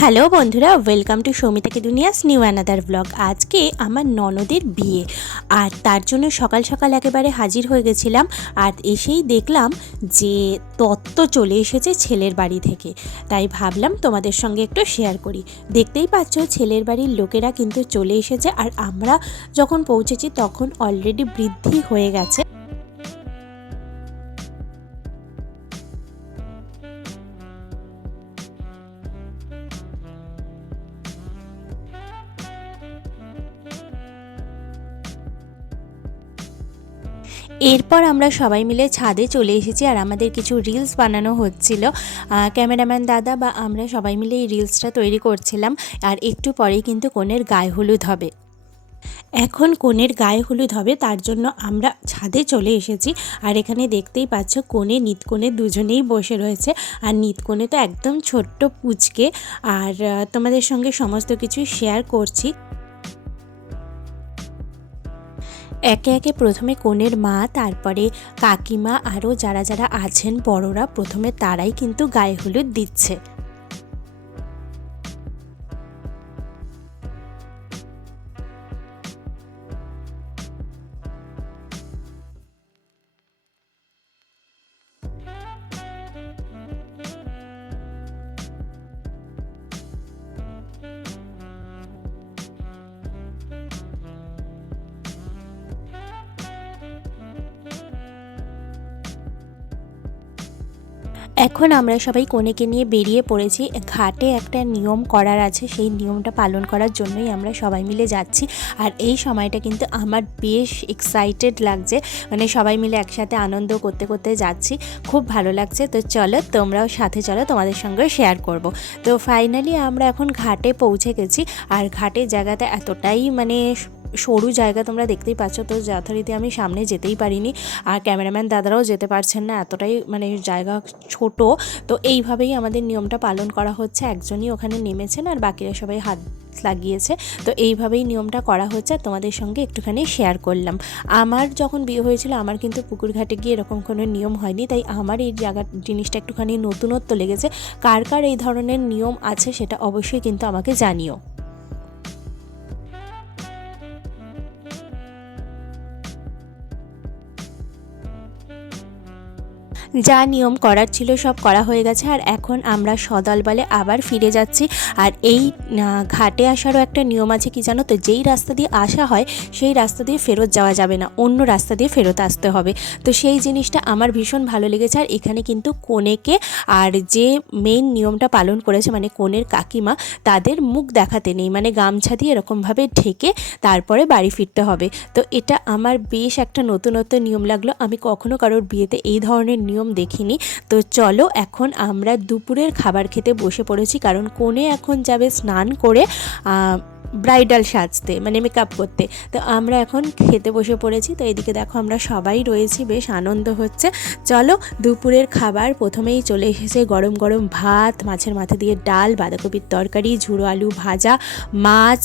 Hello বন্ধুরা, welcome to সৌমিতাকে দুনিয়াস নিউ অ্যানাদার ব্লগ। আজকে আমার ননদের বিয়ে। আর তার জন্য সকাল সকাল একেবারে হাজির হয়ে গেছিলাম আর এসেই দেখলাম যে তত্ত্ব চলে এসেছে ছেলের বাড়ি থেকে। তাই ভাবলাম তোমাদের সঙ্গে একটু শেয়ার করি। দেখতেই পাচ্ছ ছেলের বাড়ির লোকেরা কিন্তু চলে এসেছে আর আমরা যখন পৌঁছেছি তখন অলরেডি বৃদ্ধি হয়ে গেছে। এরপর আমরা সবাই মিলে ছাদে চলে এসেছি আর আমাদের কিছু রিলস বানানো হচ্ছিল। ক্যামেরাম্যান দাদা বা আমরা সবাই মিলে এই রিলসটা তৈরি করছিলাম আর একটু পরেই কিন্তু কনের গায়ে হলুদ হবে। এখন কনের গায়ে হলুদ হবে, তার জন্য আমরা ছাদে চলে এসেছি আর এখানে দেখতেই পাচ্ছ কনে, নিতকনে দুজনেই বসে রয়েছে আর নিতকনে তো একদম ছোট্ট পুচকে। আর তোমাদের সঙ্গে সমস্ত কিছু শেয়ার করছি। একে একে প্রথমে কনের মা, তারপরে কাকিমা, আরও যারা যারা আছেন বড়রা, প্রথমে তারাই কিন্তু গায়ে হলুদ দিচ্ছে। এখন আমরা সবাই কনেকে নিয়ে বেরিয়ে পড়েছি। ঘাটে একটা নিয়ম করার আছে, সেই নিয়মটা পালন করার জন্যই আমরা সবাই মিলে যাচ্ছি। আর এই সময়টা কিন্তু আমার বেশ এক্সাইটেড লাগছে। মানে সবাই মিলে একসাথে আনন্দ করতে করতে যাচ্ছি। খুব ভালো লাগছে। তো চলো, তোমরাও সাথে চলো, তোমাদের সঙ্গে শেয়ার করব। তো ফাইনালি আমরা এখন ঘাটে পৌঁছে গেছি। আর ঘাটের জায়গাটা এতটাই মানে সরু জায়গা তোমরা দেখতেই পাচ্ছ, তো যথারীতি আমি সামনে যেতেই পারিনি। আর ক্যামেরাম্যান দাদারাও যেতে পারছেন না, এতটাই মানে জায়গা ছোট। তো এইভাবেই আমাদের নিয়মটা পালন করা হচ্ছে, একজনই ওখানে নেমেছেন আর বাকিরা সবাই হাত লাগিয়েছে। তো এইভাবেই নিয়মটা করা হচ্ছে তোমাদের সঙ্গে একটুখানি শেয়ার করলাম। আমার যখন বিয়ে হয়েছিল, আমার কিন্তু পুকুর ঘাটে গিয়ে এরকম কোনো নিয়ম হয়নি, তাই আমার এই জায়গা জিনিসটা একটুখানি নতুনত্ব লেগেছে। কার কার এই ধরনের নিয়ম আছে, সেটা অবশ্যই কিন্তু আমাকে জানিও। যা নিয়ম করার ছিল সব করা হয়ে গেছে আর এখন আমরা সদল বলে আবার ফিরে যাচ্ছি। আর এই ঘাটে আসারও একটা নিয়ম আছে কি জানো তো? যেই রাস্তা দিয়ে আসা হয়, সেই রাস্তা দিয়ে ফেরত যাওয়া যাবে না। অন্য রাস্তা দিয়ে ফেরত আসতে হবে। তো সেই জিনিসটা আমার ভীষণ ভালো লেগেছে। আর এখানে কিন্তু কনেকে আর যে মেইন নিয়মটা পালন করেছে মানে কনের কাকিমা, তাদের মুখ দেখাতে নেই। মানে গামছা দিয়ে এরকমভাবে ঢেকে তারপরে বাড়ি ফিরতে হবে। তো এটা আমার বেশ একটা নতুনত্ব নিয়ম লাগল। আমি কখনো কারোর বিয়েতে এই ধরনের নিয়ম দেখিনি। তো চলো এখন আমরা দুপুরের খাবার খেতে বসে পড়েছি, কারণ কোণে এখন যাবে স্নান করে ব্রাইডাল সাজতে মানে মেকআপ করতে। তো আমরা এখন খেতে বসে পড়েছি, তো এদিকে দেখো আমরা সবাই রয়েছি, বেশ আনন্দ হচ্ছে। চলো দুপুরের খাবার, প্রথমেই চলে এসেছে গরম গরম ভাত, মাছের মাথা দিয়ে ডাল, বাঁধাকপির তরকারি, ঝুড়ো আলু ভাজা, মাছ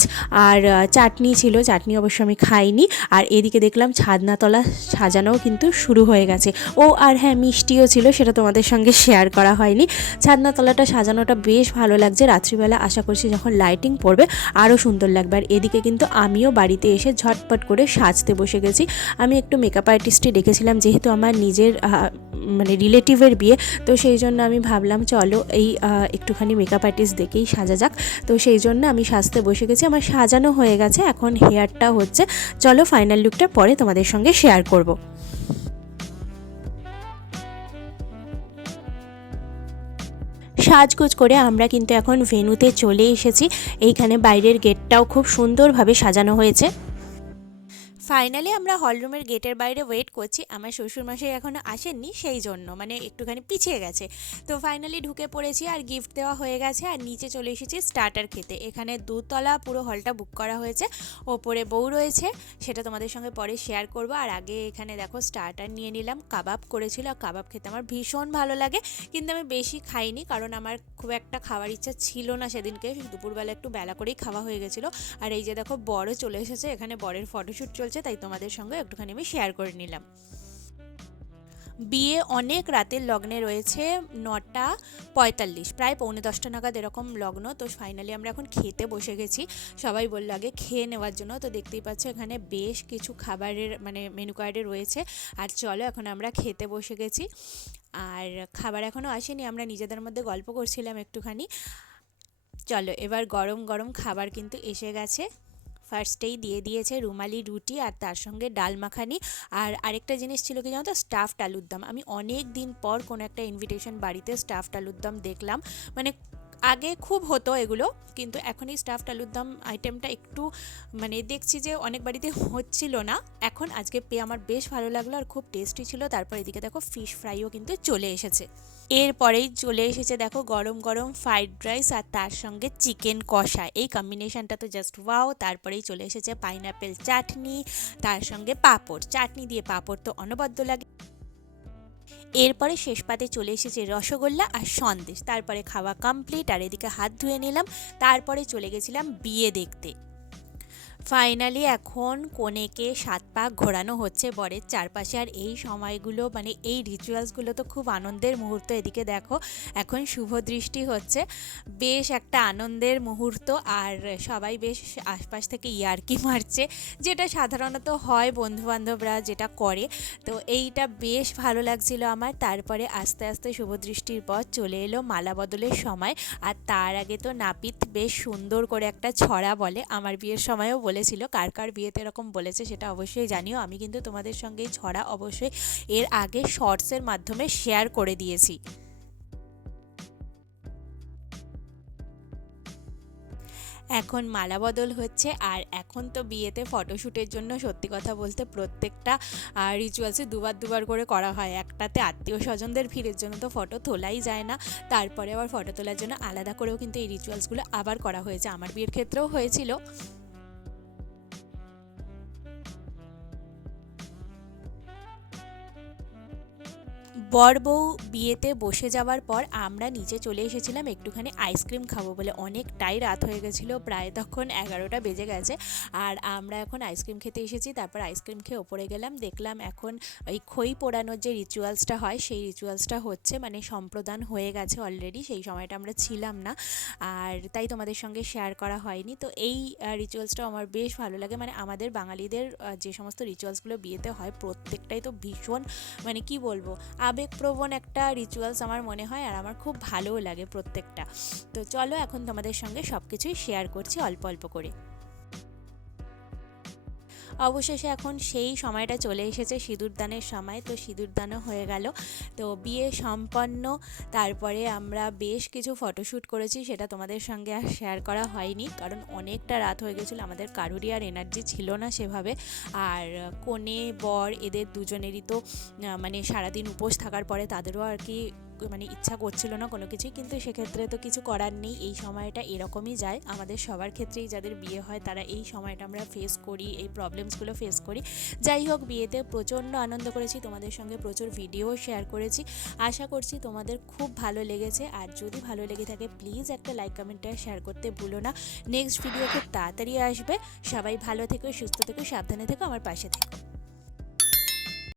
আর চাটনি ছিল, চাটনি অবশ্য আমি খাইনি। আর এদিকে দেখলাম ছাদনাতলা সাজানোও কিন্তু শুরু হয়ে গেছে। ও আর হ্যাঁ মিষ্টিও ছিল, সেটা তোমাদের সঙ্গে শেয়ার করা হয়নি। ছাদনাতলাটা সাজানোটা বেশ ভালো লাগছে, রাত্রিবেলা আশা করছি যখন লাইটিং পড়বে আরও সুন্দর লাগবে। আর এদিকে কিন্তু আমিও বাড়িতে এসে ঝটপট করে সাজতে বসে গেছি। আমি একটু মেকআপ আর্টিস্টই ডেকেছিলাম, যেহেতু আমার নিজের মানে রিলেটিভের বিয়ে, তো সেই জন্য আমি ভাবলাম, চলো এই একটুখানি মেকআপ আর্টিস্ট দেখেই সাজা যাক। তো সেই জন্য আমি সাজতে বসে গেছি। আমার সাজানো হয়ে গেছে, এখন হেয়ারটা হচ্ছে। চলো ফাইনাল লুকটা পরে তোমাদের সঙ্গে শেয়ার করব। সাজগোজ করে আমরা কিন্তু এখন ভেনুতে চলে এসেছি। এইখানে বাইরের গেটটাও খুব সুন্দরভাবে সাজানো হয়েছে। ফাইনালি আমরা হলরুমের গেটের বাইরে ওয়েট করছি। আমার শ্বশুরমশাই এখনও আসেননি, সেই জন্য। মানে একটুখানি পিছিয়ে গেছে। তো ফাইনালি ঢুকে পড়েছি আর গিফট দেওয়া হয়ে গেছে আর নিচে চলে এসেছি স্টার্টার খেতে। এখানে দুতলা পুরো হলটা বুক করা হয়েছে। ওপরে বউ রয়েছে, সেটা তোমাদের সঙ্গে পরে শেয়ার করব। আর আগে এখানে দেখো স্টার্টার নিয়ে নিলাম, কাবাব করেছিল। আর কাবাব খেতে আমার ভীষণ ভালো লাগে। কিন্তু আমি বেশি খাইনি কারণ আমার খুব একটা খাওয়ার ইচ্ছা ছিল না সেদিনকে। দুপুরবেলা একটু বেলা করেই খাওয়া হয়ে গেছিল। আর এই যে দেখো বড় চলে এসেছে, এখানে বরের ফটোশ্যুট চলছে। তাই তোমাদের সঙ্গে একটুখানি আমি শেয়ার করে নিলাম। বিয়ে অনেক রাতের লগ্নে রয়েছে নটা পঁয়তাল্লিশ, প্রায় পৌনে দশটা নাগাদ এরকম লগ্ন। তো ফাইনালি আমরা এখন খেতে বসে গেছি। সবাই বলল আগে খেয়ে নেওয়ার জন্য। তো দেখতেই পাচ্ছ এখানে বেশ কিছু খাবারের মানে মেনু কার্ডে রয়েছে। আর চলো এখন আমরা খেতে বসে গেছি। আর খাবার এখনও আসেনি, আমরা নিজেদের মধ্যে গল্প করছিলাম একটুখানি। চলো এবার গরম গরম খাবার কিন্তু এসে গেছে। ফার্স্টেই দিয়ে দিয়েছে রুমালি রুটি আর তার সঙ্গে ডাল মাখানি। আর আরেকটা জিনিস ছিল কি জানো তো স্টাফ আলুর দম। আমি অনেক দিন পর কোনো একটা ইনভিটেশন বাড়িতে স্টাফ আলুর দম দেখলাম। মানে আগে খুব হতো এগুলো, কিন্তু এখন এই স্টাফড আলুর দম আইটেমটা একটু মানে দেখছি যে অনেক বাড়িতে হচ্ছিল না। এখন আজকে পেয়ে আমার বেশ ভালো লাগল আর খুব টেস্টি ছিল। তারপর এদিকে দেখো ফিশ ফ্রাইও কিন্তু চলে এসেছে। এরপরেই চলে এসেছে দেখো গরম গরম ফ্রাইড রাইস আর তার সঙ্গে চিকেন কষা। এই কম্বিনেশনটা তো জাস্ট ওয়াও তারপরেই চলে এসেছে পাইনাপেল চাটনি, তার সঙ্গে পাঁপড়। চাটনি দিয়ে পাঁপড় তো অনবদ্য লাগে। এরপরে শেষ পাতে চলে এসেছে রসগোল্লা আর সন্দেশ। তারপরে খাওয়া কমপ্লিট আর এদিকে হাত ধুয়ে নিলাম। তারপরে চলে গেছিলাম বিয়ে দেখতে। ফাইনালি এখন কনেকে সাত পাক ঘোরানো হচ্ছে বরের চারপাশে। আর এই সময়গুলো মানে এই রিচুয়ালসগুলো তো খুব আনন্দের মুহূর্ত। এদিকে দেখো, এখন শুভ দৃষ্টি হচ্ছে। বেশ একটা আনন্দের মুহূর্ত। আর সবাই বেশ আশপাশ থেকে ইয়ার্কি মারছে, যেটা সাধারণত হয় বন্ধুবান্ধবরা যেটা করে। তো এইটা বেশ ভালো লাগছিল আমার। তারপরে আস্তে আস্তে শুভ দৃষ্টির পর চলে এলো মালা বদলের সময়। আর তার আগে তো নাপিত বেশ সুন্দর করে একটা ছড়া বলে। আমার বিয়ের সময়ও বলেছিল, কার কার বিয়েতে এরকম বলেছে সেটা অবশ্যই জানিও। আমি কিন্তু তোমাদের সঙ্গে ছড়া অবশ্যই এর আগে শর্টসের মাধ্যমে শেয়ার করে দিয়েছি। এখন মালা বদল হচ্ছে আর এখন তো বিয়েতে ফটোশ্যুটের জন্য সত্যি কথা বলতে প্রত্যেকটা রিচুয়ালসে দুবার দুবার করে করা হয়। একটাতে আত্মীয় স্বজনদের ভিড়ের জন্য তো ফটো তোলাই যায় না, তারপরে আবার ফটো তোলার জন্য আলাদা করেও কিন্তু এই রিচুয়ালসগুলো আবার করা হয়েছে। আমার বিয়ের ক্ষেত্রেও হয়েছিল। in বর বউ বিয়েতে বসে যাওয়ার পর আমরা নিচে চলে এসেছিলাম একটুখানি আইসক্রিম খাব বলে অনেকটাই রাত হয়ে গেছিল, প্রায় তখন এগারোটা বেজে গেছে। আর আমরা এখন আইসক্রিম খেতে এসেছি, তারপর আইসক্রিম খেয়ে ওপরে গেলাম, দেখলাম এখন ওই খই পোড়ানোর যে রিচুয়ালসটা হয়, সেই রিচুয়ালসটা হচ্ছে মানে সম্প্রদান হয়ে গেছে অলরেডি সেই সময়টা আমরা ছিলাম না। আর তাই তোমাদের সঙ্গে শেয়ার করা হয়নি। তো এই রিচুয়ালসটাও আমার বেশ ভালো লাগে। মানে আমাদের বাঙালিদের যে সমস্ত রিচুয়ালসগুলো বিয়েতে হয়, প্রত্যেকটাই তো ভীষণ মানে কি বলব আবেগপ্রবণ একটা রিচুয়ালস আমার মনে হয় আর আমার খুব ভালোও লাগে প্রত্যেকটা। তো চলো এখন তোমাদের সঙ্গে সব কিছুই শেয়ার করছি অল্প অল্প করে। অবশেষে এখন সেই সময়টা চলে এসেছে সিঁদুরদানের সময়। তো সিঁদুরদানও হয়ে গেল। তো বিয়ে সম্পন্ন। তারপরে আমরা বেশ কিছু ফটোশ্যুট করেছি, সেটা তোমাদের সঙ্গে আর শেয়ার করা হয়নি। কারণ অনেকটা রাত হয়ে গেছিল, আমাদের কারুরই আর এনার্জি ছিল না সেভাবে। আর কনে, বর, এদের দুজনেরই তো মানে সারাদিন উপোস থাকার পরে তাদেরও আর কি মানে ইচ্ছা করছিল না কোনো কিছুই, কিন্তু সেক্ষেত্রে তো কিছু করার নেই। এই সময়টা এরকমই যায়। আমাদের সবার ক্ষেত্রেই যাদের বিয়ে হয়, তারা এই সময়টা আমরা ফেস করি, এই প্রবলেমসগুলো ফেস করি। যাই হোক, বিয়েতে প্রচণ্ড আনন্দ করেছি। তোমাদের সঙ্গে প্রচুর ভিডিও শেয়ার করেছি। আশা করছি তোমাদের খুব ভালো লেগেছে। আর যদি ভালো লেগে থাকে প্লিজ একটা লাইক কমেন্টটা শেয়ার করতে ভুলো না। নেক্সট ভিডিও খুব তাড়াতাড়ি আসবে। সবাই ভালো থেকো, সুস্থ থেকো, সাবধানে থেকো, আমার পাশে থেকো।